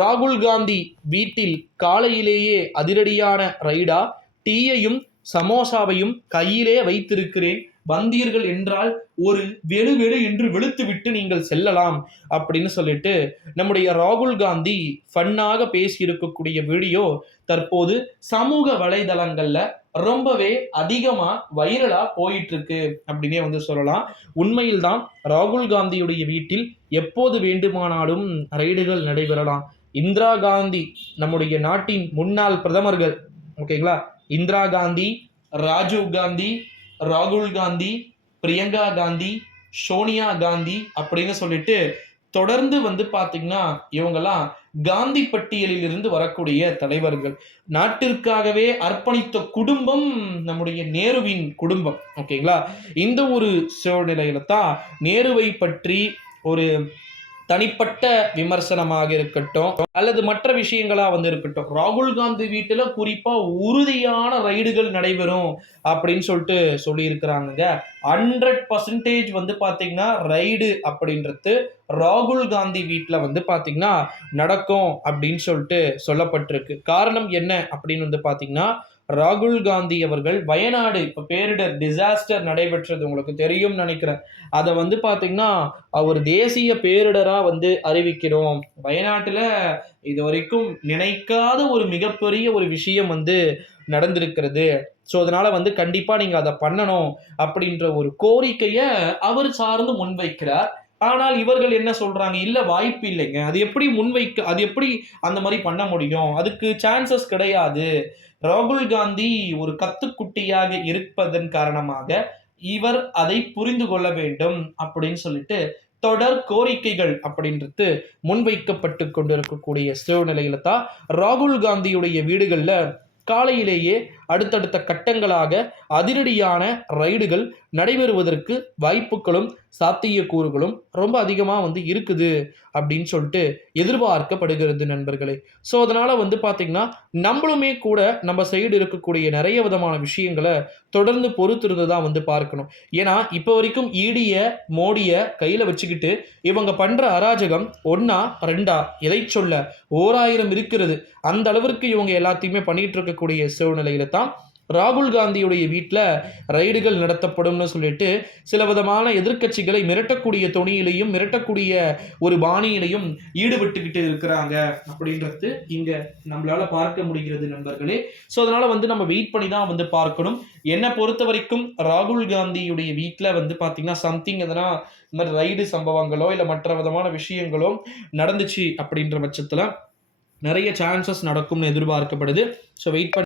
ராகுல் காந்தி வீட்டில் காலையிலேயே அதிரடியான ரைடா, டீயையும் சமோசாவையும் கையிலே வைத்திருக்கிறேன், வந்தீர்கள் என்றால் ஒரு வெளு வெளு என்று வெளுத்துவிட்டு நீங்கள் செல்லலாம் அப்படின்னு சொல்லிட்டு நம்முடைய ராகுல் காந்தி ஃபன்னாக பேசி இருக்கக்கூடிய வீடியோ தற்போது சமூக வலைதளங்கள்ல ரொம்பவே அதிகமா வைரலா போயிட்டு இருக்கு அப்படின்னே வந்து சொல்லலாம். உண்மையில் தான் ராகுல் காந்தியுடைய வீட்டில் எப்போது வேண்டுமானாலும் ரைடுகள் நடைபெறலாம். இந்திரா காந்தி நம்முடைய நாட்டின் முன்னாள் பிரதமர்கள், ஓகேங்களா, இந்திரா காந்தி, ராஜீவ் காந்தி, ராகுல் காந்தி, பிரியங்கா காந்தி, சோனியா காந்தி அப்படின்னு சொல்லிட்டு தொடர்ந்து வந்து பாத்தீங்கன்னா இவங்கெல்லாம் காந்தி பட்டியலில் இருந்து வரக்கூடிய தலைவர்கள். நாட்டிற்காகவே அர்ப்பணித்த குடும்பம் நம்முடைய நேருவின் குடும்பம், ஓகேங்களா. இந்த ஒரு சூழ்நிலையில தான் நேருவை பற்றி ஒரு தனிப்பட்ட விமர்சனமாக இருக்கட்டும் அல்லது மற்ற விஷயங்களா வந்து இருக்கட்டும், ராகுல் காந்தி வீட்டுல குறிப்பா உறுதியான ரைடுகள் நடைபெறும் அப்படின்னு சொல்லிட்டு சொல்லி இருக்கிறாங்க. 100% வந்து பாத்தீங்கன்னா ரைடு அப்படின்றது ராகுல் காந்தி வீட்டுல வந்து பாத்தீங்கன்னா நடக்கும் அப்படின்னு சொல்லிட்டு சொல்லப்பட்டிருக்கு. காரணம் என்ன அப்படின்னு வந்து பாத்தீங்கன்னா, ராகுல் காந்தி அவர்கள் வயநாடு இப்ப பேரிடர் டிசாஸ்டர் நடைபெற்றது உங்களுக்கு தெரியும் நினைக்கிறேன். அதை வந்து பாத்தீங்கன்னா ஒரு தேசிய பேரிடரா வந்து அறிவிக்கிறோம். வயநாட்டுல இது வரைக்கும் நினைக்காத ஒரு மிகப்பெரிய ஒரு விஷயம் வந்து நடந்திருக்கிறது. ஸோ அதனால வந்து கண்டிப்பா நீங்க அதை பண்ணணும் அப்படின்ற ஒரு கோரிக்கைய அவர் சார்ந்து முன்வைக்கிறார். ஆனால் இவர்கள் என்ன சொல்றாங்க, இல்ல வாய்ப்பு இல்லைங்க, அது எப்படி அது எப்படி அந்த மாதிரி பண்ண முடியும், அதுக்கு சான்சஸ் கிடையாது. ராகுல் காந்தி ஒரு கத்துக்குட்டியாக இருப்பதன் காரணமாக இவர் அதை புரிந்து கொள்ள வேண்டும் அப்படின்னு சொல்லிட்டு தொடர் கோரிக்கைகள் அப்படின்றது முன்வைக்கப்பட்டு கொண்டிருக்கக்கூடிய சூழ்நிலையில தான் ராகுல் காந்தியுடைய வீடுகள்ல காலையிலேயே அடுத்தடுத்த கட்டங்களாக அதிரடியான ரைடுகள் நடைபெறுவதற்கு வாய்ப்புகளும் சாத்தியக்கூறுகளும் ரொம்ப அதிகமாக வந்து இருக்குது அப்படின்னு சொல்லிட்டு எதிர்பார்க்கப்படுகிறது நண்பர்களே. ஸோ அதனால வந்து பார்த்தீங்கன்னா நம்மளுமே கூட நம்ம சைடு இருக்கக்கூடிய நிறைய விதமான விஷயங்களை தொடர்ந்து பொறுத்திருந்து தான் வந்து பார்க்கணும். ஏன்னா இப்போ வரைக்கும் ஈடிய மோடிய கையில் வச்சுக்கிட்டு இவங்க பண்ற அராஜகம் ஒன்னா ரெண்டா எதை சொல்ல 1000 இருக்கிறது. அந்த அளவிற்கு இவங்க எல்லாத்தையுமே பண்ணிட்டு இருக்கக்கூடிய சூழ்நிலையில தான் ராகுல் காந்தியுடைய வீட்டில் ரைடுகள் நடத்தப்படும்னு சொல்லிட்டு சில விதமான எதிர்க்கட்சிகளை மிரட்டக்கூடிய தொனியிலையும் மிரட்டக்கூடிய ஒரு பாணியிலையும் ஈடுபட்டுக்கிட்டு இருக்கிறாங்க அப்படின்றது இங்க நம்மளால பார்க்க முடிகிறது நண்பர்களே. ஸோ அதனால வந்து நம்ம வெயிட் பண்ணி தான் வந்து பார்க்கணும். என்னை பொறுத்த வரைக்கும் ராகுல் காந்தியுடைய வீட்டில் வந்து பார்த்தீங்கன்னா சம்திங் எதனா இந்த மாதிரி ரைடு சம்பவங்களோ இல்லை மற்ற விதமான விஷயங்களோ நடந்துச்சு அப்படின்ற பட்சத்தில் நிறைய சான்சஸ் நடக்கும்னு எதிர்பார்க்கப்படுது. ஸோ வெயிட் பண்ணி